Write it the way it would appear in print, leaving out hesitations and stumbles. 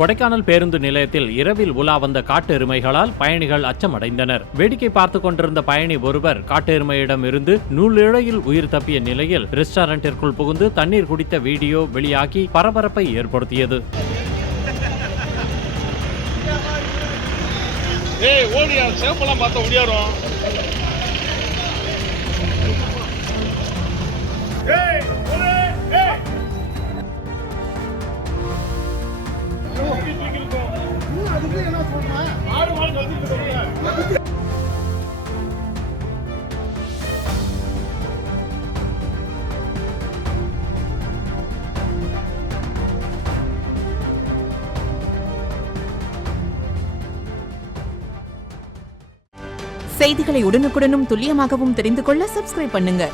கொடைக்கானல் பேருந்து நிலையத்தில் இரவில் உலா வந்த காட்டு எருமைகளால் பயணிகள் அச்சமடைந்தனர். வேடிக்கை பார்த்துக் கொண்டிருந்த பயணி ஒருவர் காட்டு எருமையிடம் இருந்து நூலிழையில் உயிர் தப்பிய நிலையில் ரெஸ்டாரண்டிற்குள் புகுந்து தண்ணீர் குடித்த வீடியோ வெளியாகி பரபரப்பை ஏற்படுத்தியது. செய்திகளை உடனுக்குடனும் துல்லியமாகவும் தெரிந்து கொள்ள சப்ஸ்கிரைப் பண்ணுங்க.